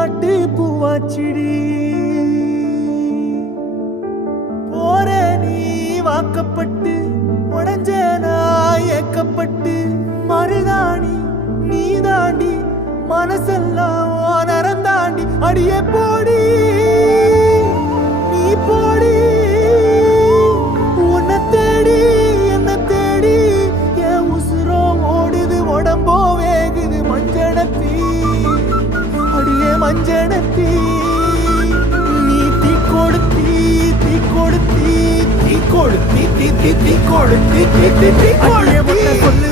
காட்டு பூவாச்சிடி போற நீ வாக்கப்பட்டு உடஞ்ச நான் ஏக்கப்பட்டு மருதாணி நீ தாண்டி மனசெல்லாம் நரந்தாண்டி அடியே போடி நீ போடி உன்னை தேடி என்ன தேடி என் உசுரோ ஓடுது உடம்போ வேகுது மஞ்சனத்தி அடியே மஞ்சனத்தி நீ தீ கொடுத்தி தீ கொடுத்தி தீ கொடுத்தி தீ தீ தீ கொடுத்தி தீ தீ தீ கொடுத்தி சொல்லு